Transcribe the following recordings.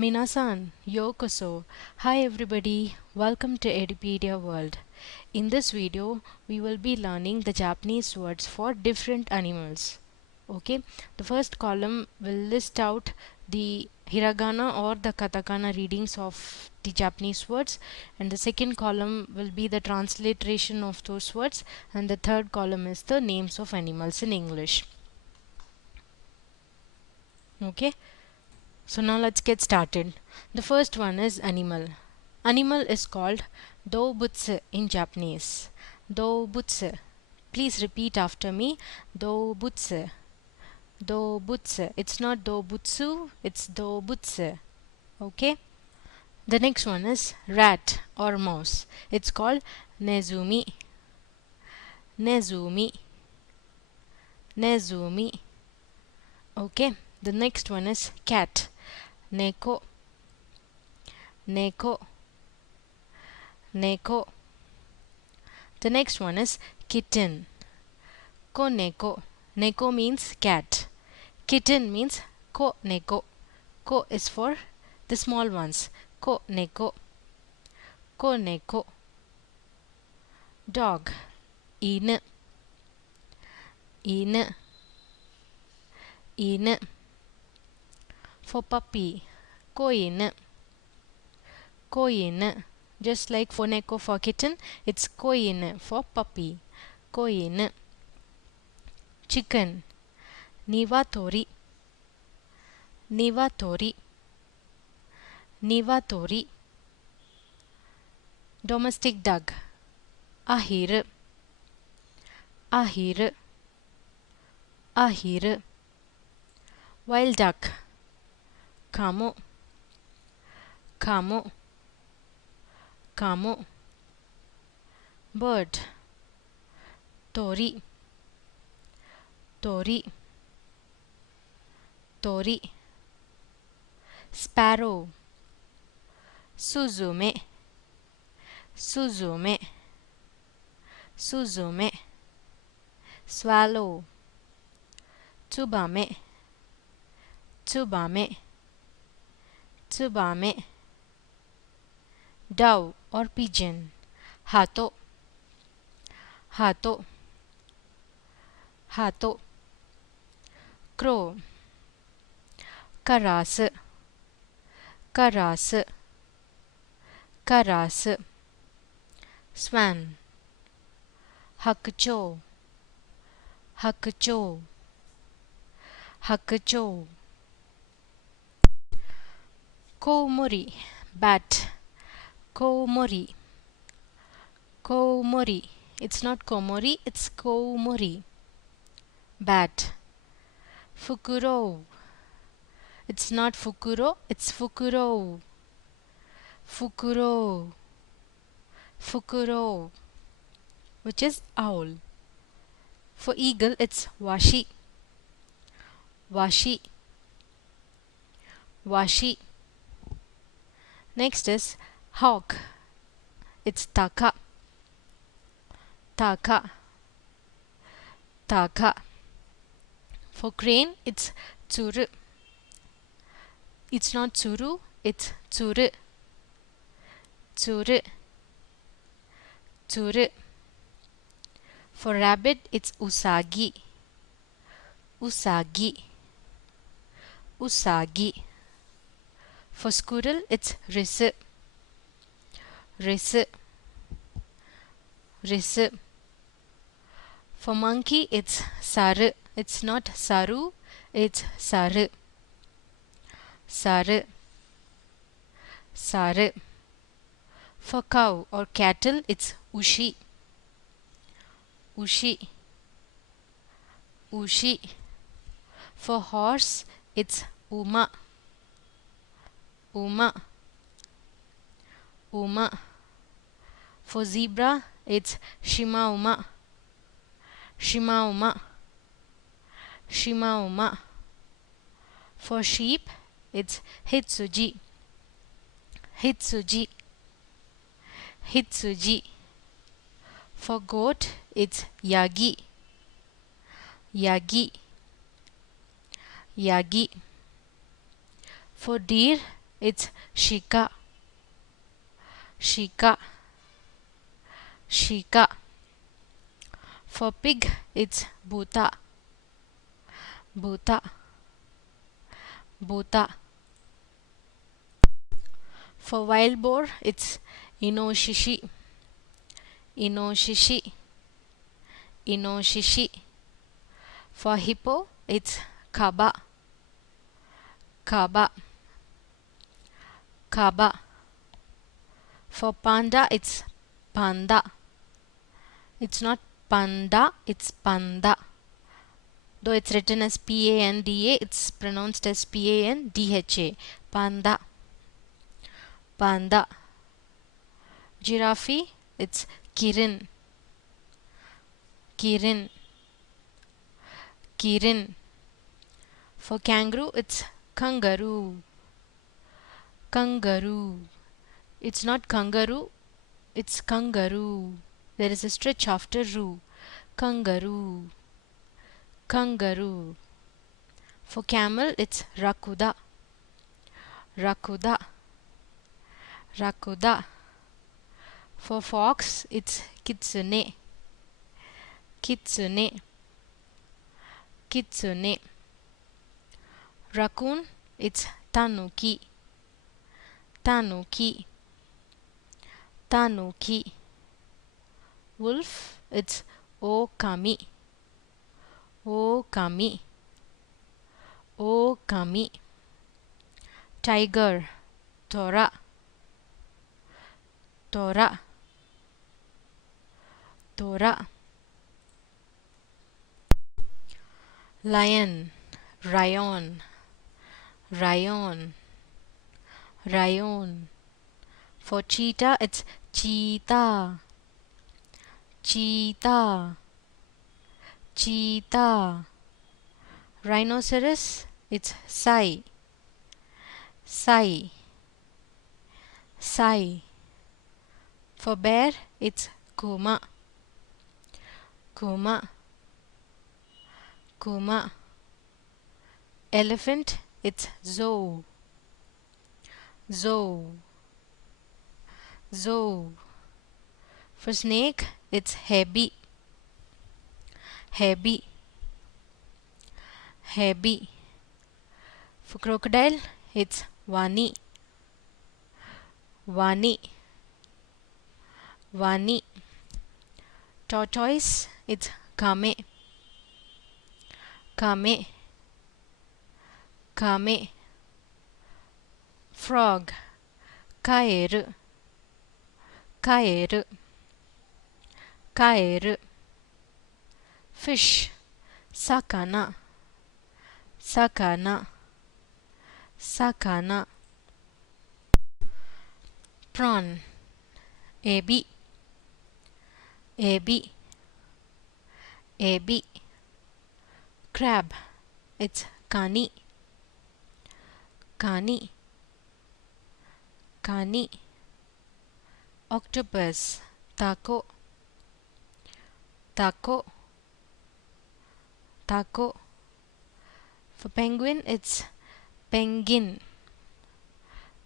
Minasan, yokoso. Hi everybody, welcome to Edupedia World. In this video, we will be learning the Japanese words for different animals. Okay, the first column will list out the Hiragana or the Katakana readings of the Japanese words, and the second column will be the transliteration of those words, and the third column is the names of animals in English. Okay. So now let's get started. The first one is animal. Animal is called doubutsu in Japanese. Doubutsu. Please repeat after me. Doubutsu. Doubutsu. It's not dobutsu, it's doubutsu. Okay? The next one is rat or mouse. It's called nezumi. Nezumi. Nezumi. Okay? The next one is cat. Neko. Neko. Neko. The next one is kitten. Koneko. Neko means cat. Kitten means ko neko. Ko is for the small ones. Ko neko. Ko neko. Dog. Inu. Inu. Inu. For puppy. Koinu. Koinu. Just like for neko for kitten, it's koinu for puppy. Koinu. Chicken. Niwatori. Niwatori. Niwatori. Domestic duck. Ahiru. Ahiru. Ahiru. Wild duck. Kamo. Kamo. Kamo. Bird. Tori. Tori. Tori. Sparrow. Suzume. Suzume. Suzume. Swallow. Tsubame. Tsubame. Tsubame. Dove or pigeon. Hato. Hato. Hato. Crow. Karasu. Karasu. Karasu. Swan. Hakucho. Hakucho. Hakucho. Komori. Bat. Komori. Komori. It's not komori, it's komori. Bat. Fukuro. It's not fukuro, it's fukuro. Fukuro. Fukuro. Which is owl. For eagle, it's washi. Washi. Washi. Next is hawk. It's taka. Taka. Taka. For crane, it's tsuru. It's not tsuru, it's tsuru. Tsuru. Tsuru. For rabbit, it's usagi. Usagi. Usagi. For squirrel, it's risu. Risu. Risu. For monkey, it's saru. It's not saru, it's saru. Saru. Saru. For cow or cattle, it's ushi. Ushi. Ushi. For horse, it's uma. Uma. Uma. For zebra, it's shimauma. Shimauma. Shimauma. For sheep, it's hitsuji. Hitsuji. Hitsuji. For goat, it's yagi. Yagi. Yagi. For deer, it's shika, shika, shika. For pig, it's bhuta, bhuta, bhuta. For wild boar, it's inoshishi, inoshishi, inoshishi. For hippo, it's kaba, kaba, kaba. For panda, it's panda. It's not panda, it's panda. Though it's written as P-A-N-D-A, it's pronounced as P-A-N-D-H-A. Panda, panda. Giraffe, it's kirin, kirin, kirin. For kangaroo, it's kangaroo, kangaroo. It's not kangaroo, it's kangaroo. There is a stretch after roo. Kangaroo, kangaroo. For camel, it's rakuda, rakuda, rakuda. For fox, it's kitsune, kitsune, kitsune. Raccoon, it's tanuki, tanuki, tanuki. Wolf, it's okami, okami, okami. Tiger, tora, tora, tora. Lion, rayon, rayon, rayon. For cheetah, it's cheetah, cheetah, cheetah. Rhinoceros, it's sai, sai, sai. For bear, it's kuma, kuma, kuma. Elephant, it's zoo, zoo, zoo. For snake, it's hebi, hebi, hebi. For crocodile, it's wani, wani, wani. Tortoise, it's kame, kame, kame. Frog, kaeru, kaeru, kaeru. Fish, sakana, sakana, sakana. Prawn, ebi, ebi, ebi. Crab, it's kani, kani, kani. Octopus, taco, taco, taco. For penguin, it's penguin,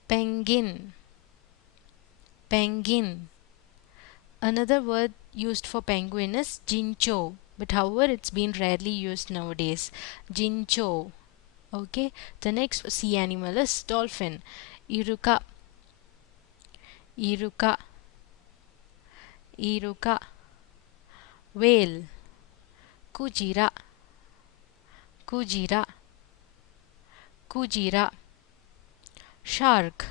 penguin, penguin. Another word used for penguin is jincho, but however it's been rarely used nowadays. Jincho. Okay, the next sea animal is dolphin. Iruka, iruka, iruka. Whale, kujira, kujira, kujira. Shark,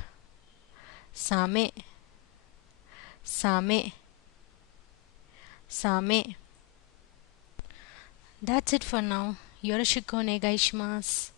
same, same, same. That's it for now. Yoroshiku onegaishimasu.